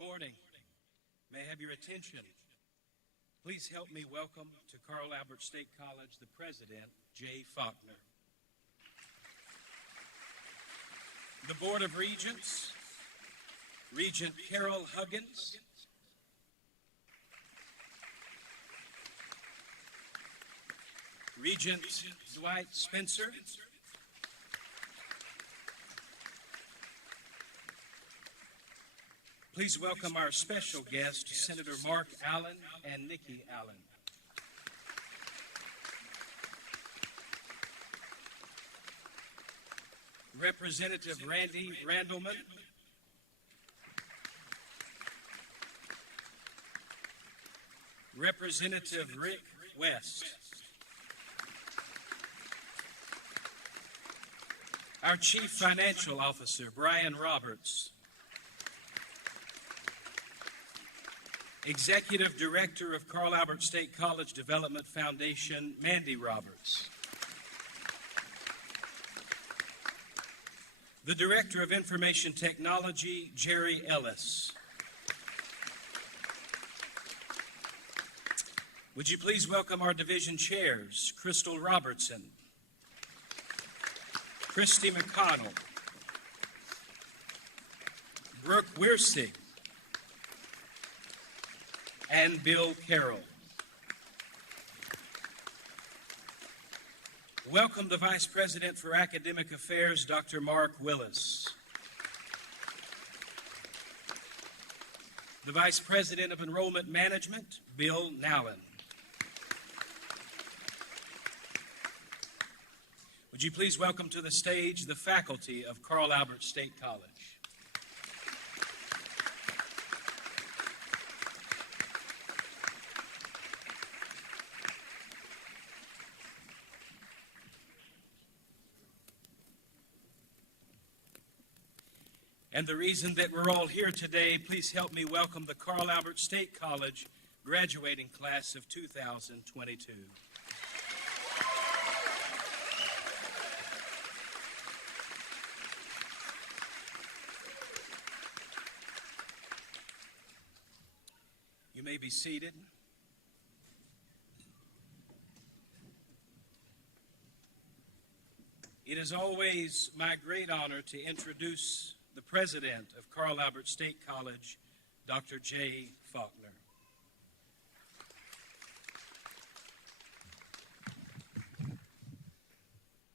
Morning. May I have your attention? Please help me welcome to Carl Albert State College the President, Jay Faulkner. The Board of Regents, Regent Carol Huggins, Regent Dwight Spencer, please welcome our special guests, Senator Mark Allen and Nikki Allen. Representative Randy Randleman, Representative Rick West, our Chief Financial Officer, Brian Roberts, Executive Director of Carl Albert State College Development Foundation, Mandy Roberts, the Director of Information Technology, Jerry Ellis. Would you please welcome our division chairs, Crystal Robertson, Christy McConnell, Brooke Wiersig, and Bill Carroll. Welcome the Vice President for Academic Affairs, Dr. Mark Willis. The Vice President of Enrollment Management, Bill Nowlin. Would you please welcome to the stage the faculty of Carl Albert State College. And the reason that we're all here today, please help me welcome the Carl Albert State College graduating class of 2022. You may be seated. It is always my great honor to introduce the President of Carl Albert State College, Dr. Jay Faulkner.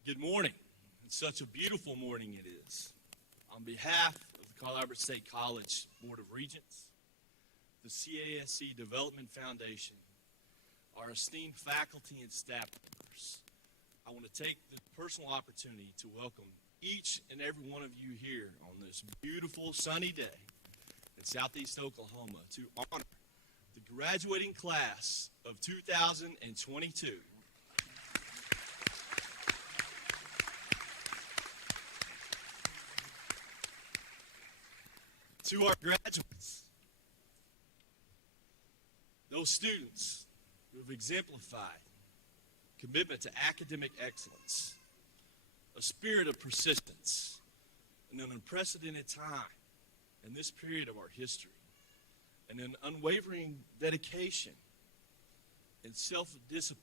Good morning. It's such a beautiful morning it is. On behalf of the Carl Albert State College Board of Regents, the CASC Development Foundation, our esteemed faculty and staff members, I want to take the personal opportunity to welcome each and every one of you here on this beautiful sunny day in Southeast Oklahoma to honor the graduating class of 2022. To our graduates, those students who have exemplified commitment to academic excellence, a spirit of persistence, and an unprecedented time in this period of our history, and an unwavering dedication and self-discipline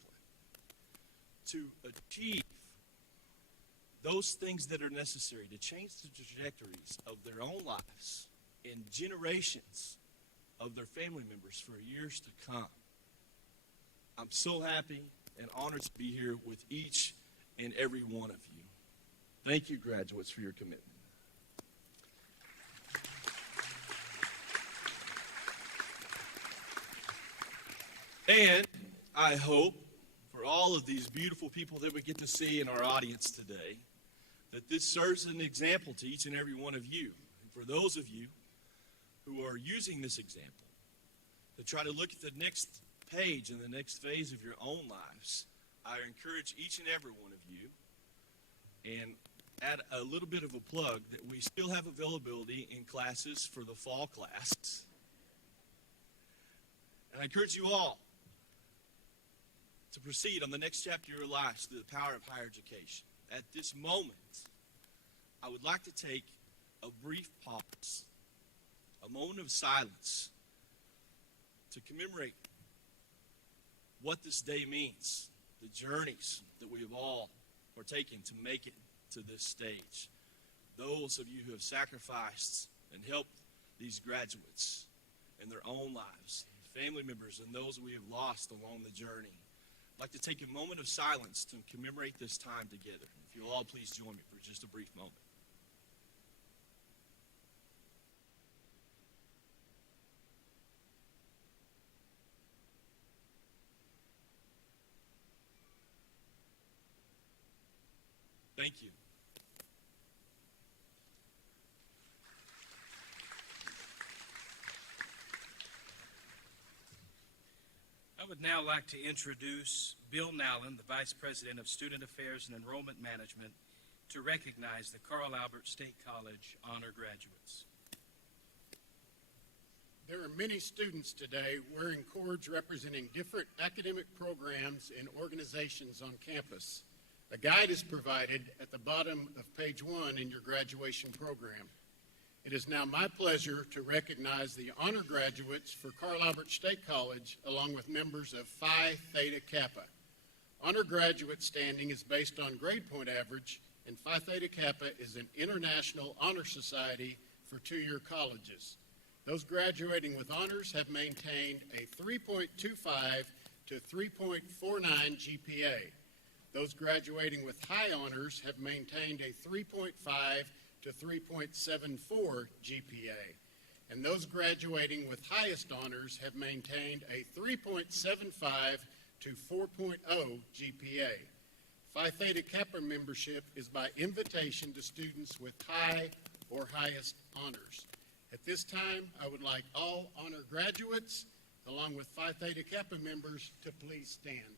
to achieve those things that are necessary to change the trajectories of their own lives and generations of their family members for years to come. I'm so happy and honored to be here with each and every one of you. Thank you, graduates, for your commitment. And I hope for all of these beautiful people that we get to see in our audience today, that this serves as an example to each and every one of you. And for those of you who are using this example to try to look at the next page and the next phase of your own lives, I encourage each and every one of you, and add a little bit of a plug, that we still have availability in classes for the fall class. And I encourage you all to proceed on the next chapter of your lives through the power of higher education. At this moment, I would like to take a brief pause a moment of silence to commemorate what this day means, the journeys that we have all partaken to make it to this stage. Those of you who have sacrificed and helped these graduates in their own lives, family members, and those we have lost along the journey. I'd like to take a moment of silence to commemorate this time together. If you'll all please join me for just a brief moment. Thank you. I would now like to introduce Bill Nowlin, the Vice President of Student Affairs and Enrollment Management, to recognize the Carl Albert State College honor graduates. There are many students today wearing cords representing different academic programs and organizations on campus. A guide is provided at the bottom of page 1 in your graduation program. It is now my pleasure to recognize the honor graduates for Carl Albert State College, along with members of Phi Theta Kappa. Honor graduate standing is based on grade point average, and Phi Theta Kappa is an international honor society for two-year colleges. Those graduating with honors have maintained a 3.25 to 3.49 GPA. Those graduating with high honors have maintained a 3.5 to 3.74 GPA. And those graduating with highest honors have maintained a 3.75 to 4.0 GPA. Phi Theta Kappa membership is by invitation to students with high or highest honors. At this time, I would like all honor graduates, along with Phi Theta Kappa members, to please stand.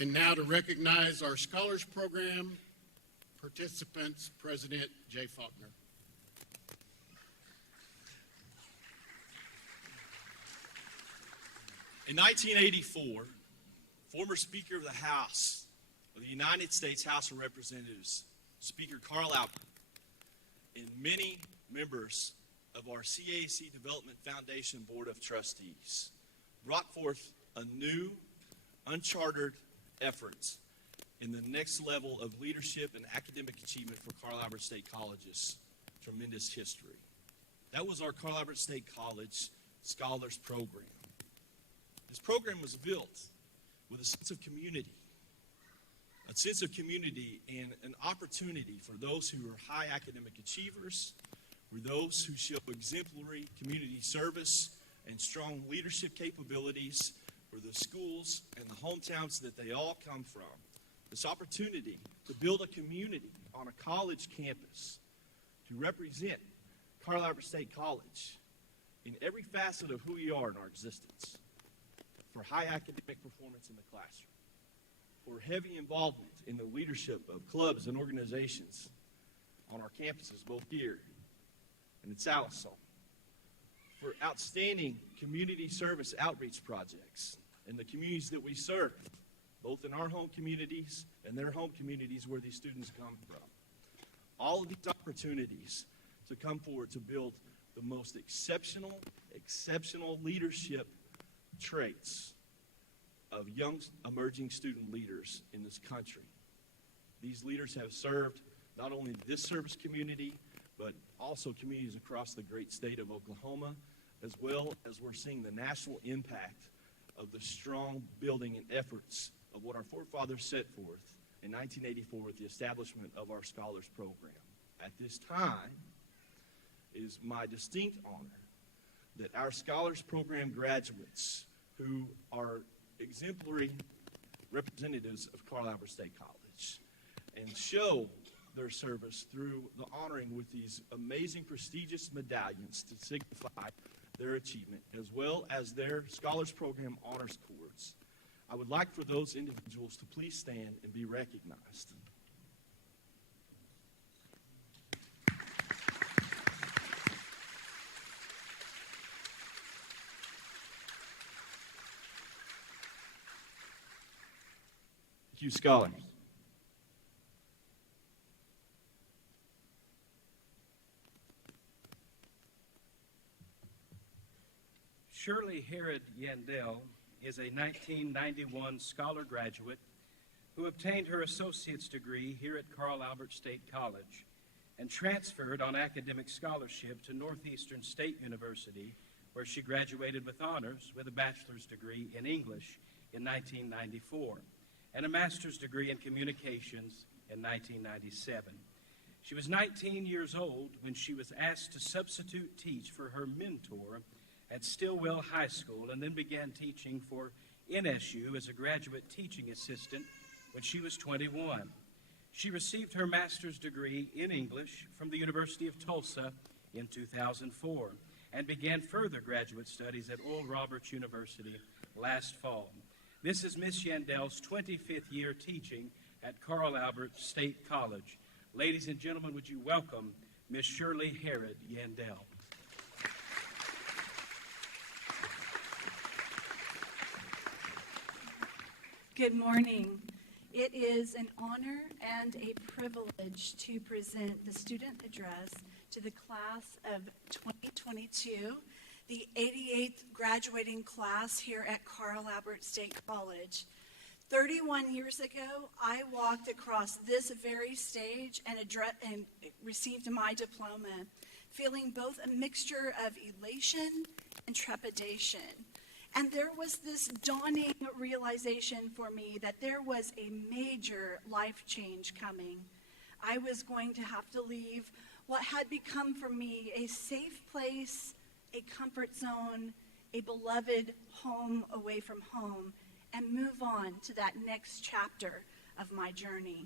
And now to recognize our Scholars Program participants, President Jay Faulkner. In 1984, former Speaker of the House of the United States House of Representatives, Speaker Carl Albert, and many members of our CAC Development Foundation Board of Trustees brought forth a new, uncharted effort in the next level of leadership and academic achievement for Carl Albert State College's tremendous history. That was our Carl Albert State College Scholars Program. This program was built with a sense of community and an opportunity for those who are high academic achievers, for those who show exemplary community service and strong leadership capabilities for the schools and the hometowns that they all come from. This opportunity to build a community on a college campus to represent Carl Albert State College in every facet of who we are in our existence, for high academic performance in the classroom, for heavy involvement in the leadership of clubs and organizations on our campuses, both here and in Sallisaw, for outstanding community service outreach projects in the communities that we serve, both in our home communities and their home communities where these students come from. All of these opportunities to come forward to build the most exceptional leadership traits of young emerging student leaders in this country. These leaders have served not only this service community, but also communities across the great state of Oklahoma, as well as we're seeing the national impact of the strong building and efforts of what our forefathers set forth in 1984 with the establishment of our Scholars Program. At this time, it is my distinct honor that our Scholars Program graduates, who are exemplary representatives of Carl Albert State College, and show their service through the honoring with these amazing prestigious medallions to signify their achievement, as well as their Scholars Program honors cords. I would like for those individuals to please stand and be recognized. Cue scholars. Shirley Herod Yandel is a 1991 Scholar graduate who obtained her associate's degree here at Carl Albert State College and transferred on academic scholarship to Northeastern State University, where she graduated with honors with a bachelor's degree in English in 1994 and a master's degree in communications in 1997. She was 19 years old when she was asked to substitute teach for her mentor at Stillwell High School and then began teaching for NSU as a graduate teaching assistant when she was 21. She received her master's degree in English from the University of Tulsa in 2004 and began further graduate studies at Oral Roberts University last fall. This is Miss Yandel's 25th year teaching at Carl Albert State College. Ladies and gentlemen, would you welcome Miss Shirley Herod Yandel. Good morning. It is an honor and a privilege to present the student address to the class of 2022, the 88th graduating class here at Carl Albert State College. 31 years ago, I walked across this very stage and received my diploma, feeling both a mixture of elation and trepidation. And there was this dawning realization for me that there was a major life change coming. I was going to have to leave what had become for me a safe place, a comfort zone, a beloved home away from home, and move on to that next chapter of my journey.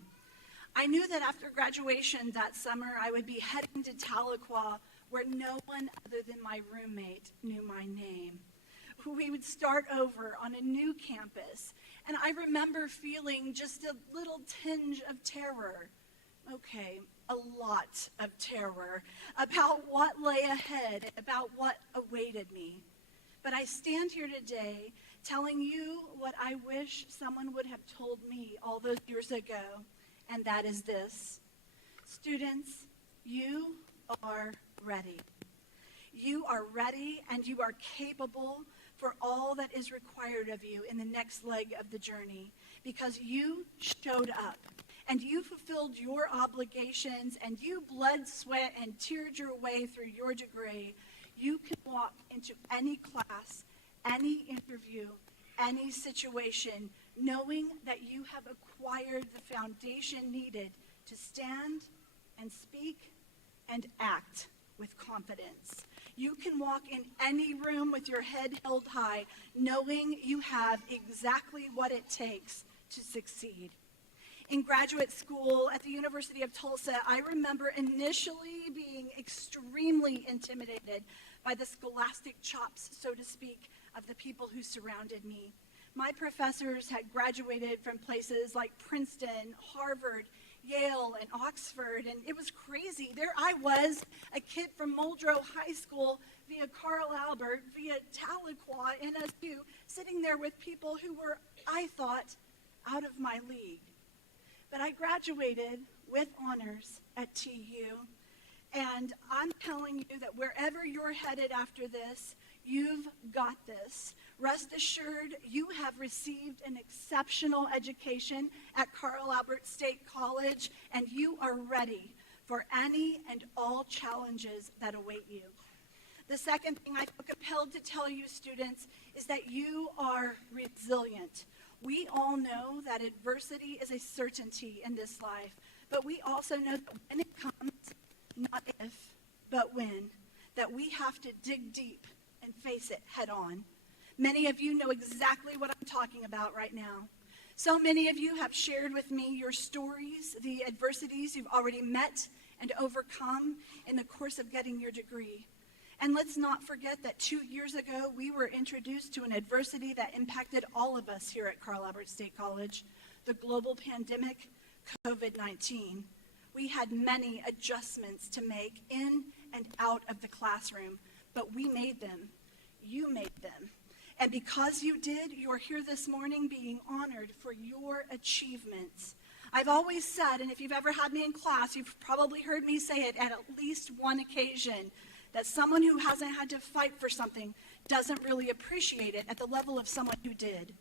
I knew that after graduation that summer, I would be heading to Tahlequah, where no one other than my roommate knew my name. We would start over on a new campus, and I remember feeling just a little tinge of terror. Okay, a lot of terror about what lay ahead, about what awaited me. But I stand here today telling you what I wish someone would have told me all those years ago, and that is this. Students, you are ready. You are ready and you are capable for all that is required of you in the next leg of the journey, because you showed up and you fulfilled your obligations and you bled, sweat, and teared your way through your degree. You can walk into any class, any interview, any situation, knowing that you have acquired the foundation needed to stand and speak and act with confidence. You can walk in any room with your head held high, knowing you have exactly what it takes to succeed. In graduate school at the University of Tulsa, I remember initially being extremely intimidated by the scholastic chops, so to speak, of the people who surrounded me. My professors had graduated from places like Princeton, Harvard, Yale, and Oxford, and it was crazy. There I was, a kid from Muldrow High School via Carl Albert, via Tahlequah, NSU, sitting there with people who were, I thought, out of my league. But I graduated with honors at TU, and I'm telling you that wherever you're headed after this, you've got this. Rest assured, you have received an exceptional education at Carl Albert State College, and you are ready for any and all challenges that await you. The second thing I feel compelled to tell you, students, is that you are resilient. We all know that adversity is a certainty in this life, but we also know that when it comes, not if, but when, that we have to dig deep and face it head on. Many of you know exactly what I'm talking about right now. So many of you have shared with me your stories, the adversities you've already met and overcome in the course of getting your degree. And let's not forget that 2 years ago, we were introduced to an adversity that impacted all of us here at Carl Albert State College, the global pandemic, COVID-19. We had many adjustments to make in and out of the classroom, but we made them. You made them. And because you did, you're here this morning being honored for your achievements. I've always said, and if you've ever had me in class, you've probably heard me say it at least one occasion, that someone who hasn't had to fight for something doesn't really appreciate it at the level of someone who did.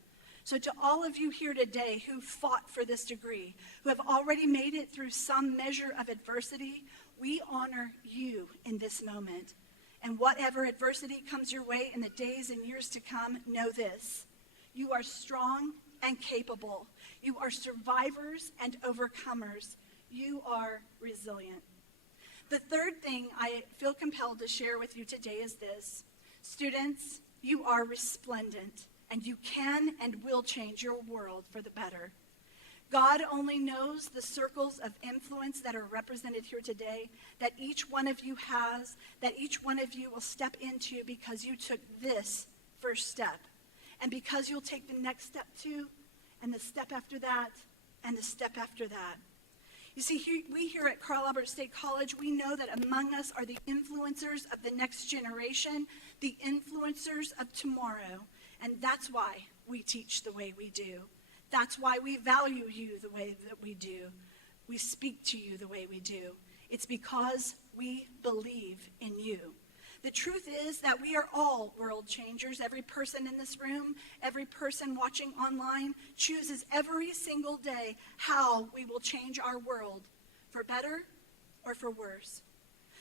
So to all of you here today who fought for this degree, who have already made it through some measure of adversity, we honor you in this moment. And whatever adversity comes your way in the days and years to come, know this: you are strong and capable. You are survivors and overcomers. You are resilient. The third thing I feel compelled to share with you today is this: students, you are resplendent, and you can and will change your world for the better. God only knows the circles of influence that are represented here today, that each one of you has, that each one of you will step into because you took this first step. And because you'll take the next step too, and the step after that, and the step after that. You see, we here at Carl Albert State College, we know that among us are the influencers of the next generation, the influencers of tomorrow. And that's why we teach the way we do. That's why we value you the way that we do. We speak to you the way we do. It's because we believe in you. The truth is that we are all world changers. Every person in this room, every person watching online chooses every single day how we will change our world, for better or for worse.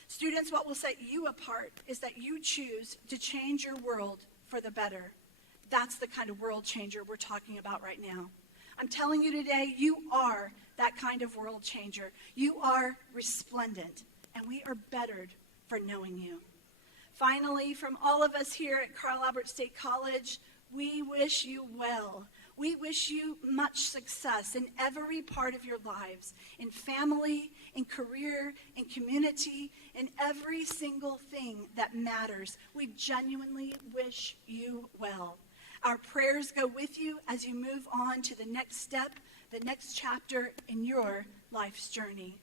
Students, what will set you apart is that you choose to change your world for the better. That's the kind of world changer we're talking about right now. I'm telling you today, you are that kind of world changer. You are resplendent, and we are bettered for knowing you. Finally, from all of us here at Carl Albert State College, we wish you well. We wish you much success in every part of your lives, in family, in career, in community, in every single thing that matters. We genuinely wish you well. Our prayers go with you as you move on to the next step, the next chapter in your life's journey.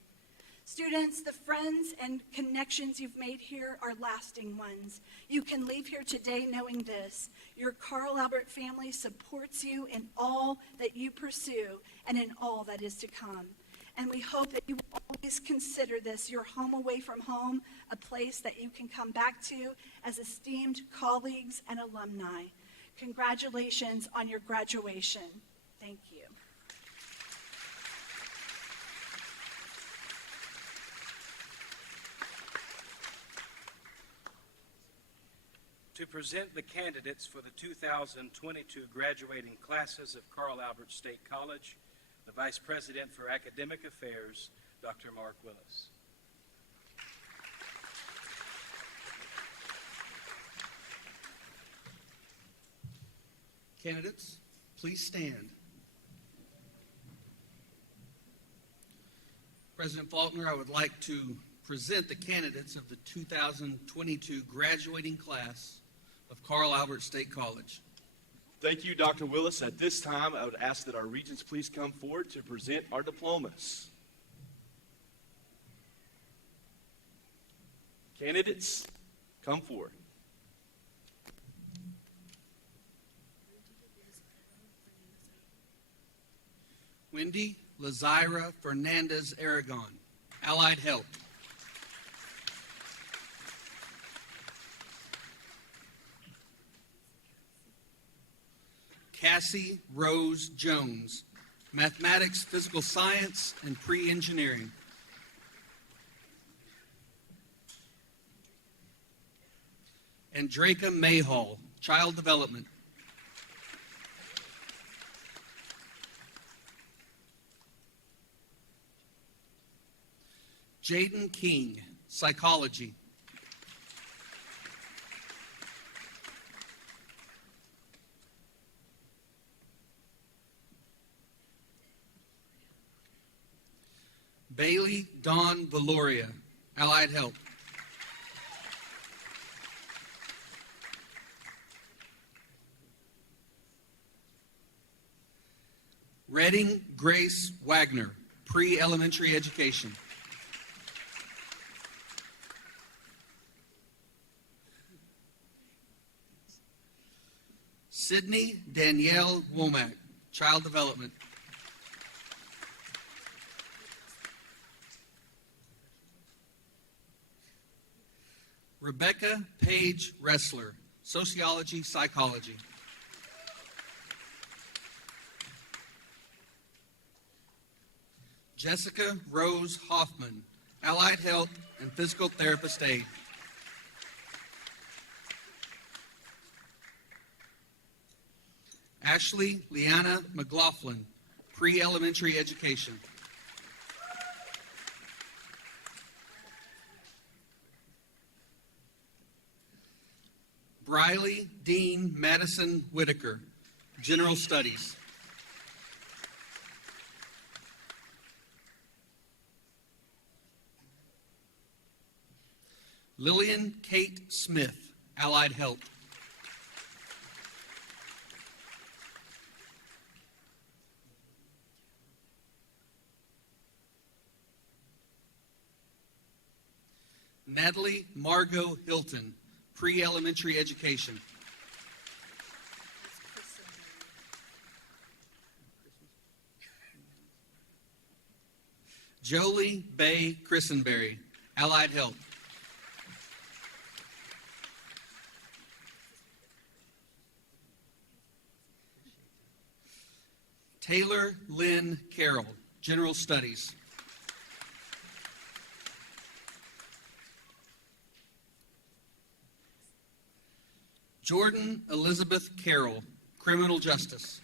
Students, the friends and connections you've made here are lasting ones. You can leave here today knowing this: your Carl Albert family supports you in all that you pursue and in all that is to come. And we hope that you will always consider this your home away from home, a place that you can come back to as esteemed colleagues and alumni. Congratulations on your graduation. Thank you. To present the candidates for the 2022 graduating classes of Carl Albert State College, the Vice President for Academic Affairs, Dr. Mark Willis. Candidates, please stand. President Faulkner, I would like to present the candidates of the 2022 graduating class of Carl Albert State College. Thank you, Dr. Willis. At this time, I would ask that our regents please come forward to present our diplomas. Candidates, come forward. Wendy Lazira Fernandez Aragon, Allied Health. Cassie Rose Jones, Mathematics, Physical Science, and Pre-Engineering. Andraka Mayhall, Child Development. Jaden King, Psychology. Bailey Dawn Valoria, Allied Health. Redding Grace Wagner, Pre-Elementary Education. Sydney Danielle Womack, Child Development. Rebecca Page Ressler, Sociology, Psychology. Jessica Rose Hoffman, Allied Health and Physical Therapist Aid. Ashley Leanna McLaughlin, Pre-Elementary Education. Briley Dean Madison Whitaker, General Studies. Lillian Kate Smith, Allied Health. Natalie Margot Hilton, Pre-Elementary Education. Jolie Bay Christenberry, Allied Health. Taylor Lynn Carroll, General Studies. Jordan Elizabeth Carroll, Criminal Justice.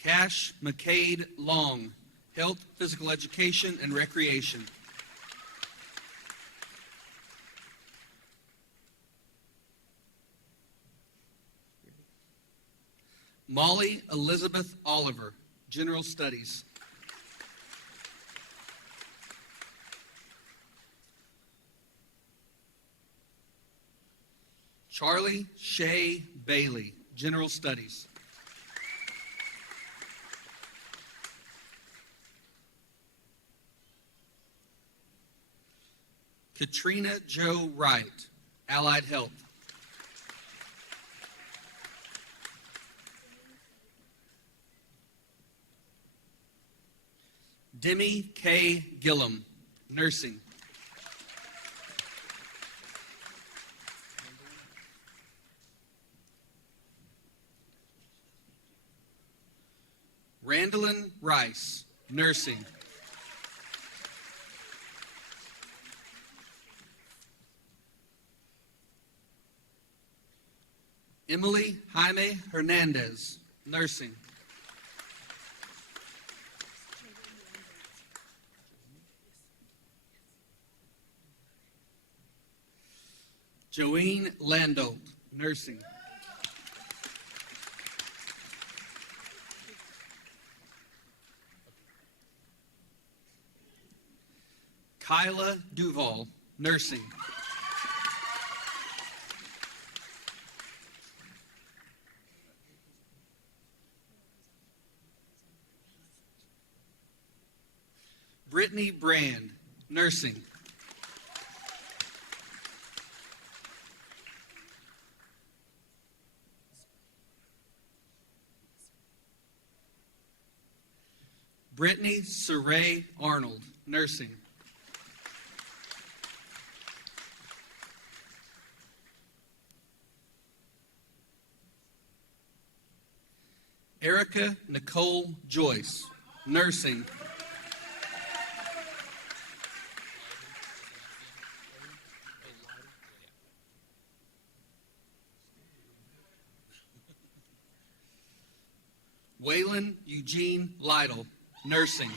Cash McCade Long, Health, Physical Education, and Recreation. Molly Elizabeth Oliver, General Studies. Charlie Shea Bailey, General Studies. Katrina Jo Wright, Allied Health. Demi K. Gillum, Nursing. Randolyn Rice, Nursing. Emily Jaime Hernandez, Nursing. Joeen Landolt, Nursing. Kyla Duval, Nursing. Brittany Brand, Nursing. Brittany Saray Arnold, Nursing. Erica Nicole Joyce, Nursing. Waylon Eugene Lytle, Nursing.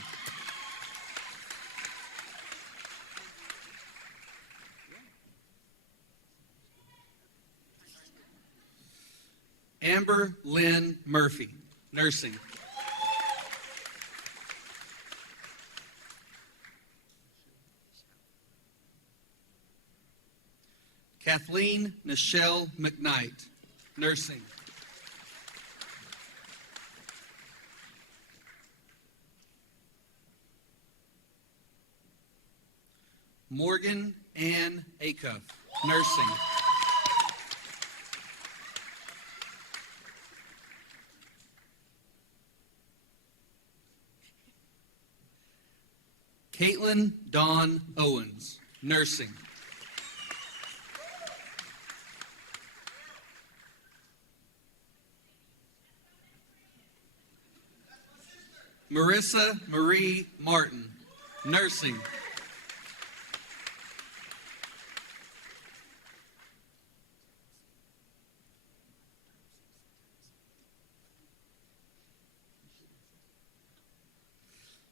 Amber Lynn Murphy, Nursing. Kathleen Nichelle McKnight, Nursing. Morgan Ann Acuff, nursing. Caitlin Dawn Owens, nursing. Marissa Marie Martin, nursing.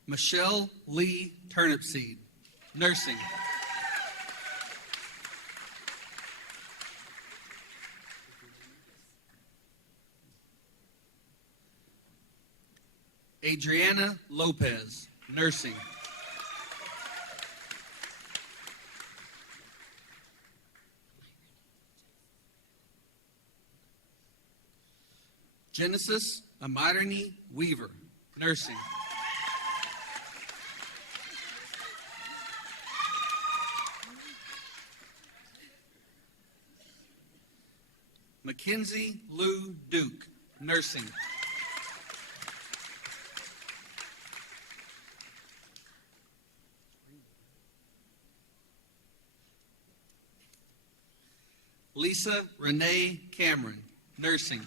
Michelle Lee Turnipseed, nursing. Adriana Lopez, nursing. Genesis Amirani Weaver, nursing. Mackenzie Lou Duke, nursing. Lisa Renee Cameron, nursing.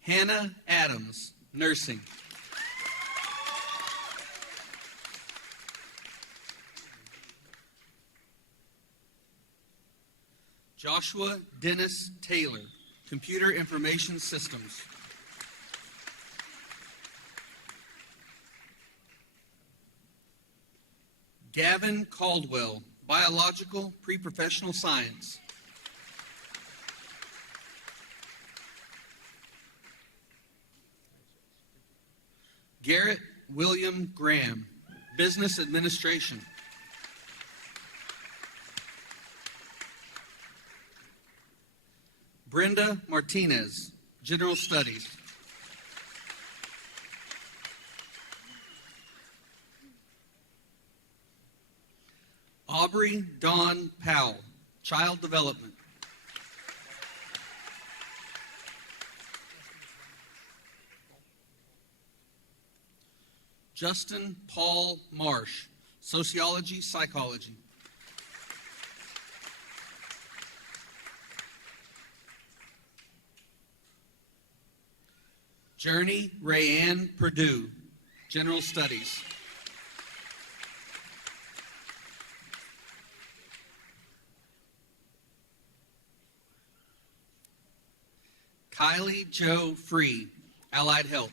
Hannah Adams, nursing. Joshua Dennis Taylor, Computer Information Systems. Gavin Caldwell, Biological Pre-Professional Science. Garrett William Graham, Business Administration. Brenda Martinez, General Studies. Aubrey Dawn Powell, Child Development. Justin Paul Marsh, Sociology, Psychology. Journey Rayanne Purdue, General Studies. Kylie Jo Free, Allied Health.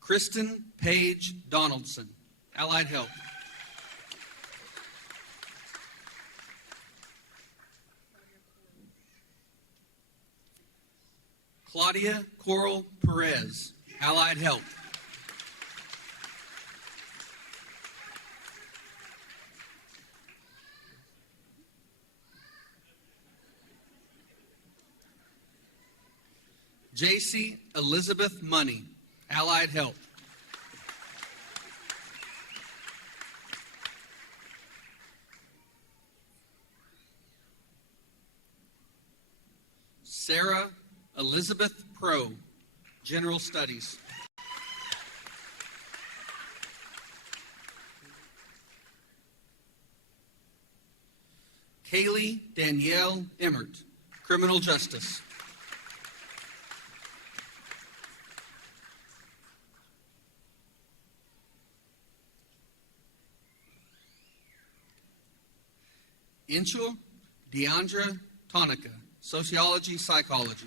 Kristen Paige Donaldson, Allied Health. Claudia Coral Perez, Allied Health. JC Elizabeth Money, Allied Health. Sarah Elizabeth Pro, General Studies. Kaylee Danielle Emmert, Criminal Justice. Inchul Deandra Tonica, Sociology, Psychology.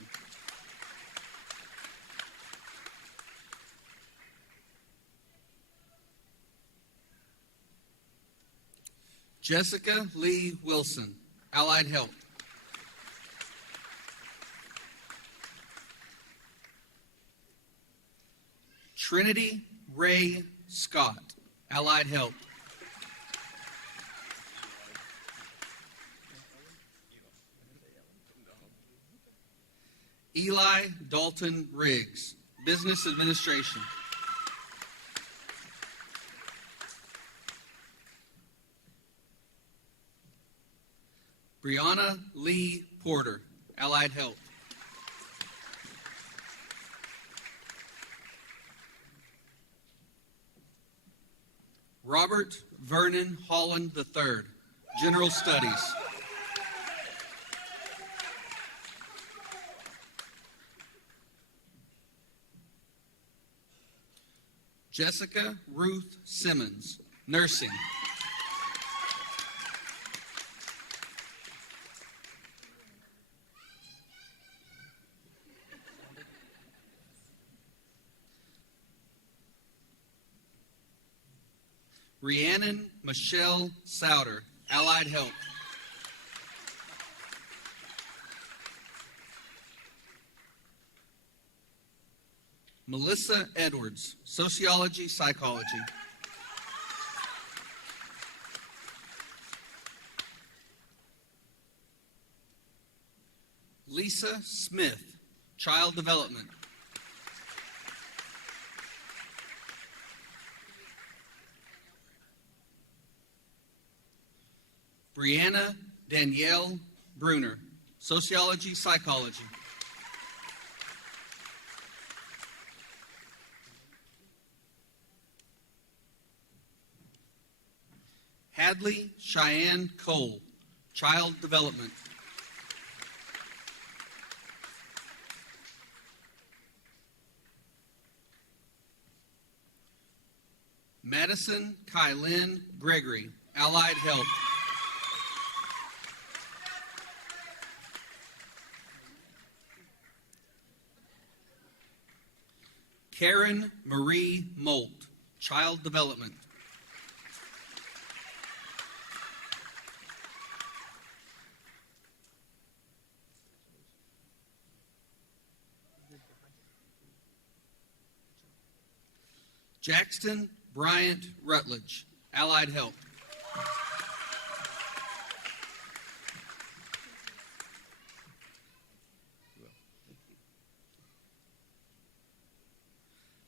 Jessica Lee Wilson, Allied Health. Trinity Ray Scott, Allied Health. Eli Dalton Riggs, Business Administration. Brianna Lee Porter, Allied Health. Robert Vernon Holland III, General Studies. Jessica Ruth Simmons, Nursing. Rhiannon Michelle Souter, Allied Health. Melissa Edwards, Sociology, Psychology. Lisa Smith, Child Development. Brianna Danielle Bruner, Sociology, Psychology. Hadley Cheyenne Cole, Child Development. Madison Kylin Gregory, Allied Health. Karen Marie Molt, Child Development. Jackson Bryant Rutledge, Allied Health.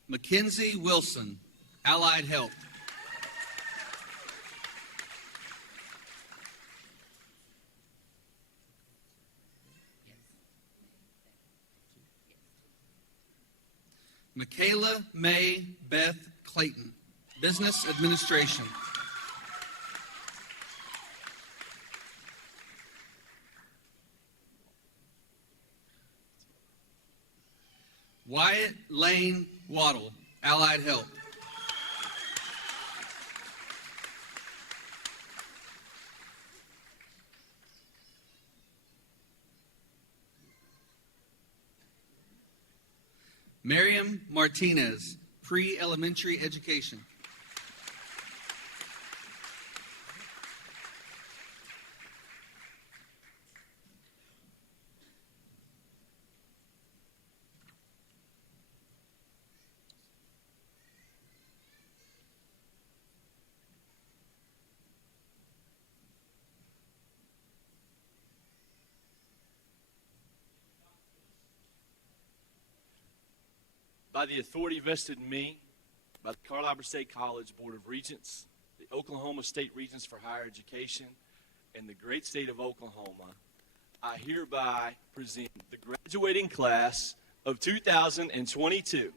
Mackenzie Wilson, Allied Health. Michaela May Beth Clayton, Business Administration. Wyatt Lane Waddle, Allied Health. Miriam Martinez, Pre-Elementary Education. By the authority vested in me by the Carl Albert State College Board of Regents, the Oklahoma State Regents for Higher Education, and the great state of Oklahoma, I hereby present the graduating class of 2022.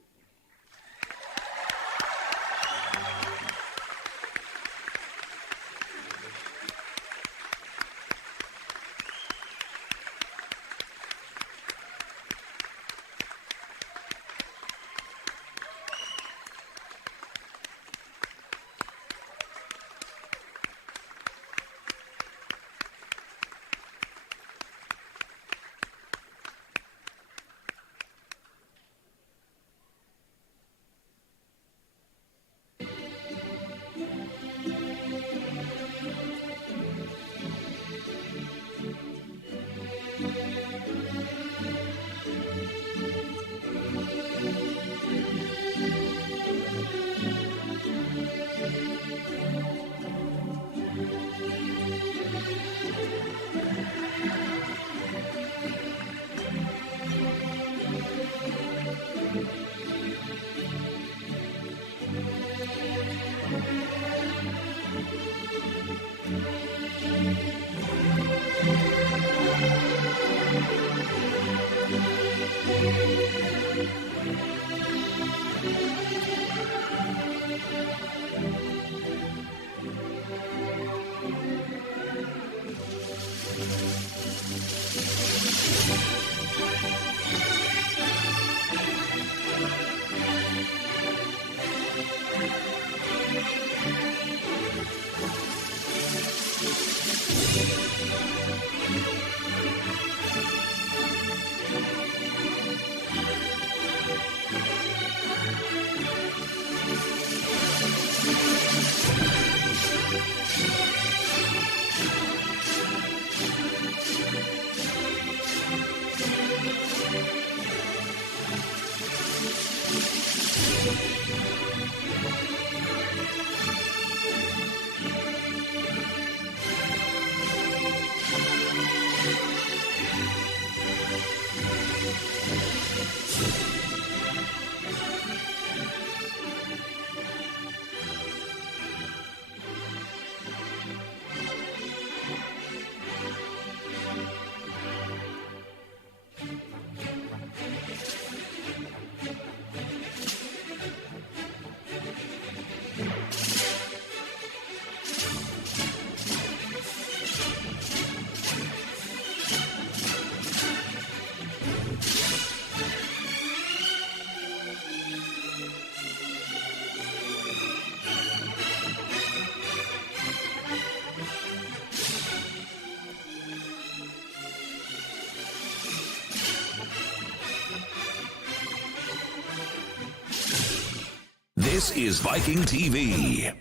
This is Viking TV.